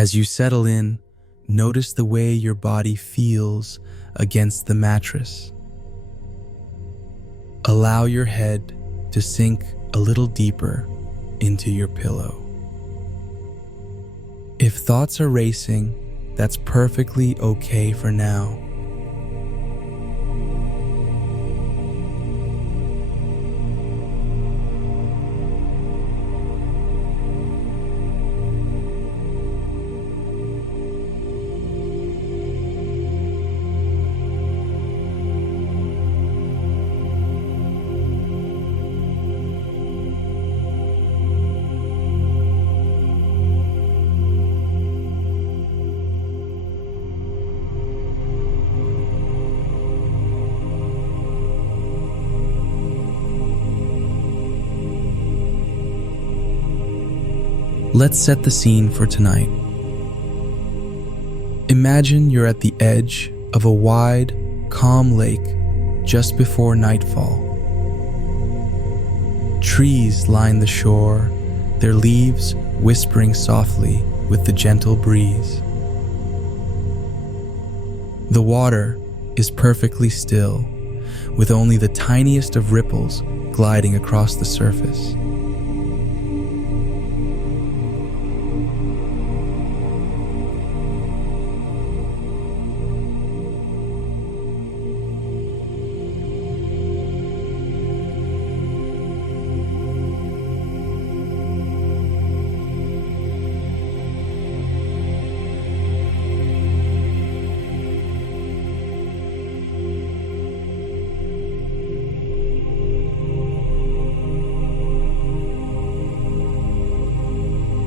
As you settle in, notice the way your body feels against the mattress. Allow your head to sink a little deeper into your pillow. If thoughts are racing, that's perfectly okay for now. Let's set the scene for tonight. Imagine you're at the edge of a wide, calm lake just before nightfall. Trees line the shore, their leaves whispering softly with the gentle breeze. The water is perfectly still, with only the tiniest of ripples gliding across the surface.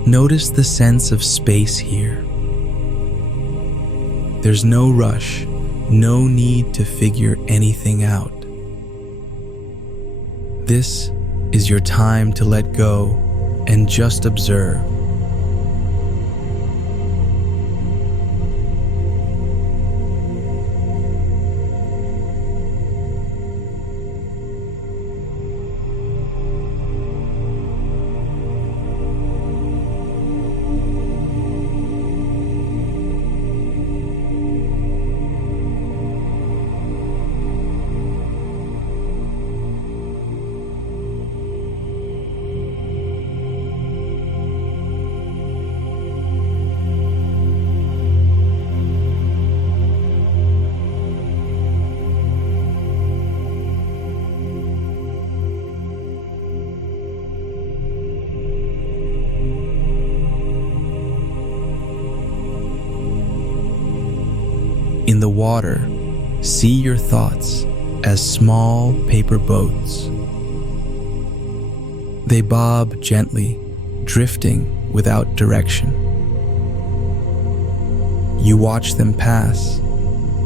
Notice the sense of space here. There's no rush, no need to figure anything out. This is your time to let go and just observe. In the water, see your thoughts as small paper boats. They bob gently, drifting without direction. You watch them pass.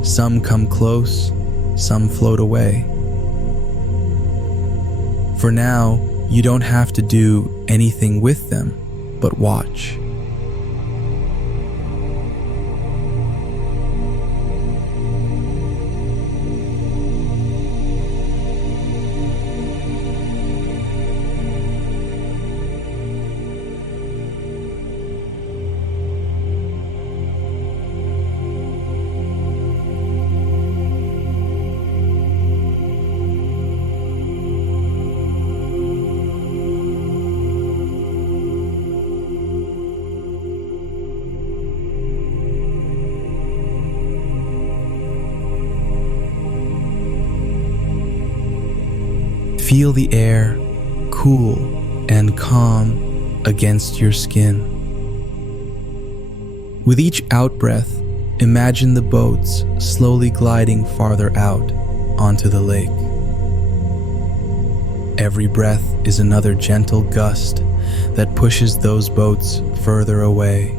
Some come close, some float away. For now, you don't have to do anything with them, but watch. Feel the air cool and calm against your skin. With each out-breath, imagine the boats slowly gliding farther out onto the lake. Every breath is another gentle gust that pushes those boats further away.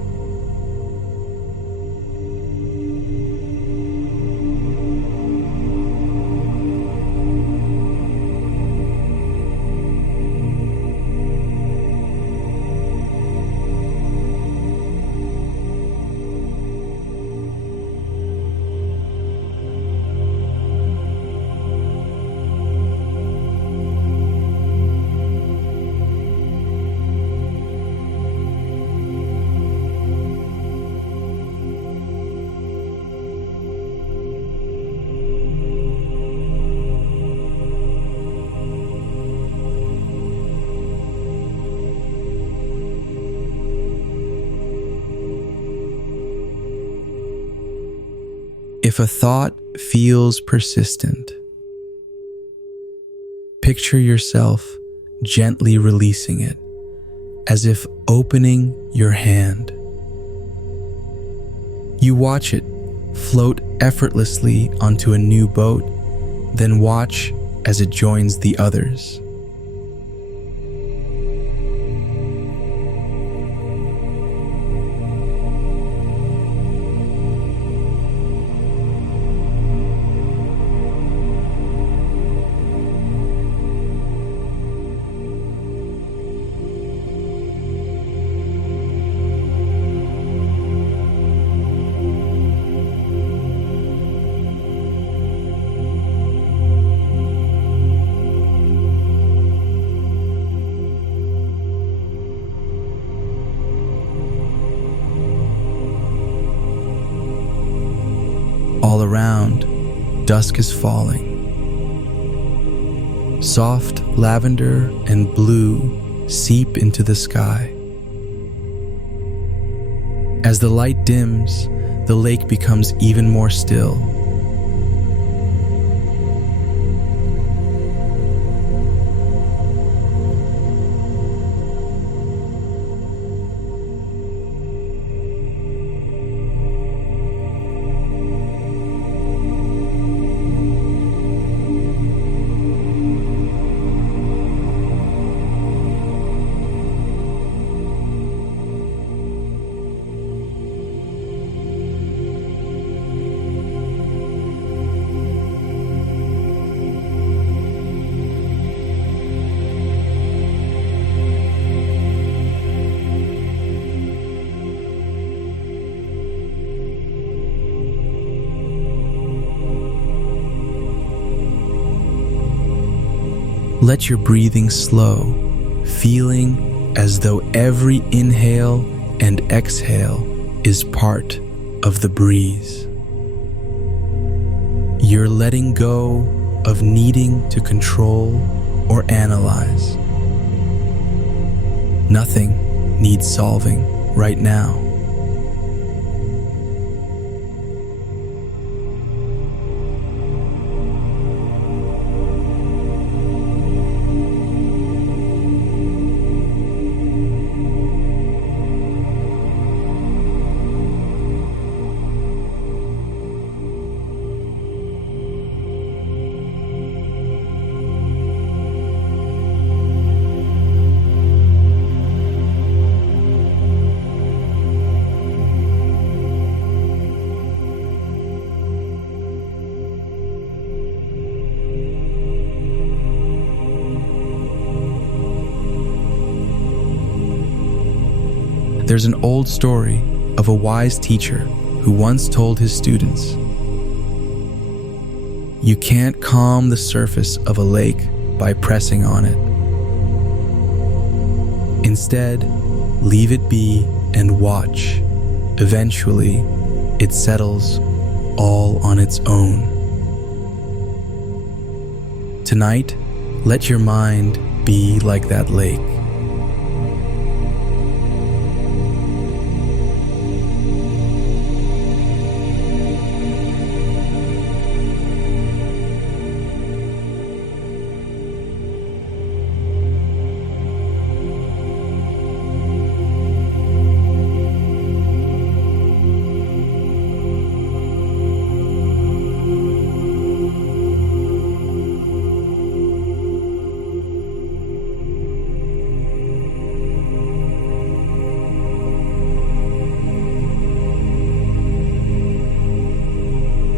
If a thought feels persistent, picture yourself gently releasing it, as if opening your hand. You watch it float effortlessly onto a new boat, then watch as it joins the others. All around, dusk is falling. Soft lavender and blue seep into the sky. As the light dims, the lake becomes even more still. Let your breathing slow, feeling as though every inhale and exhale is part of the breeze. You're letting go of needing to control or analyze. Nothing needs solving right now. There's an old story of a wise teacher who once told his students, "You can't calm the surface of a lake by pressing on it. Instead, leave it be and watch. Eventually, it settles all on its own." Tonight, let your mind be like that lake.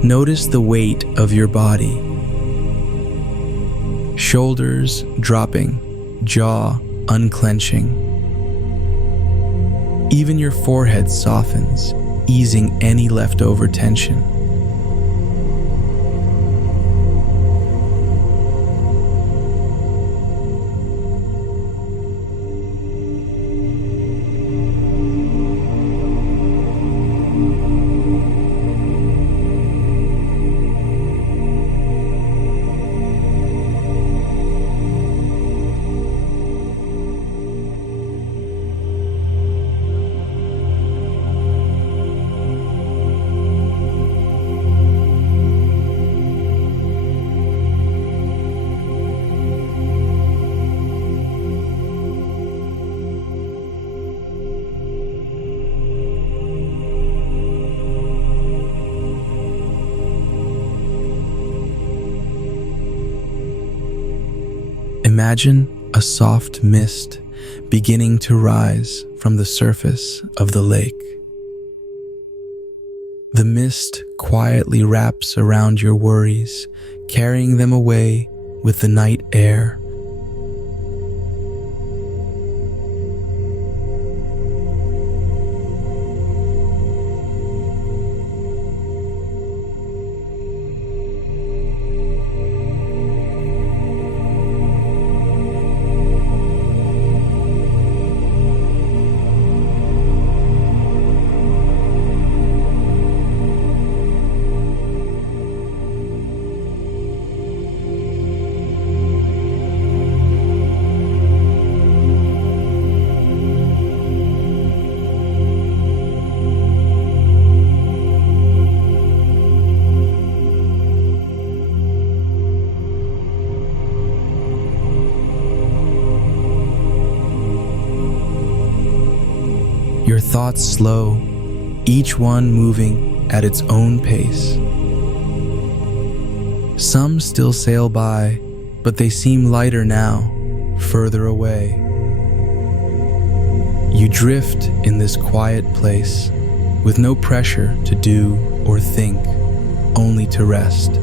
Notice the weight of your body. Shoulders dropping, jaw unclenching. Even your forehead softens, easing any leftover tension. Imagine a soft mist beginning to rise from the surface of the lake. The mist quietly wraps around your worries, carrying them away with the night air. Your thoughts slow, each one moving at its own pace. Some still sail by, but they seem lighter now, further away. You drift in this quiet place, with no pressure to do or think, only to rest.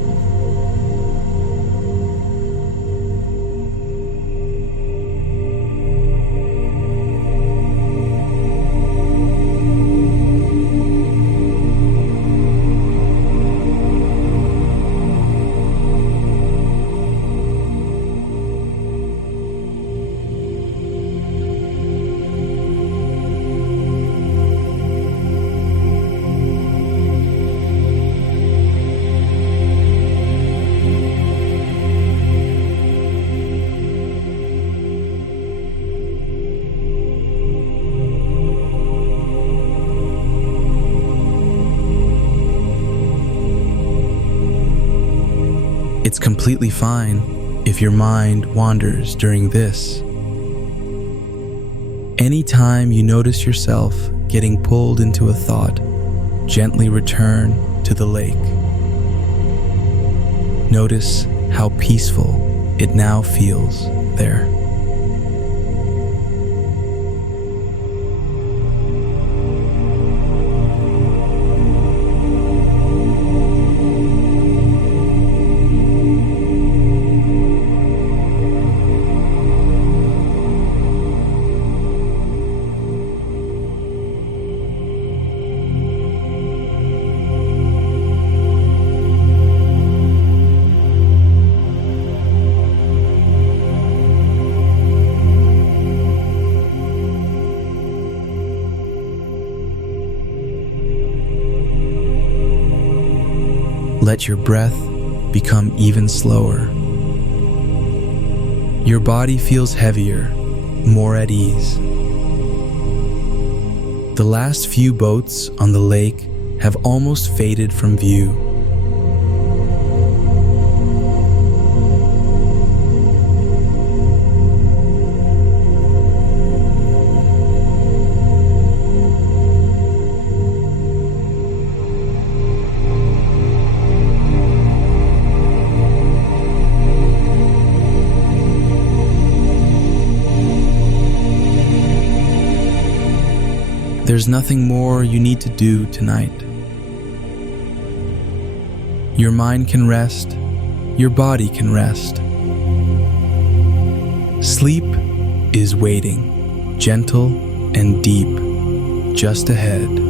It's completely fine if your mind wanders during this. Anytime you notice yourself getting pulled into a thought, gently return to the lake. Notice how peaceful it now feels there. Let your breath become even slower. Your body feels heavier, more at ease. The last few boats on the lake have almost faded from view. There's nothing more you need to do tonight. Your mind can rest, your body can rest. Sleep is waiting, gentle and deep, just ahead.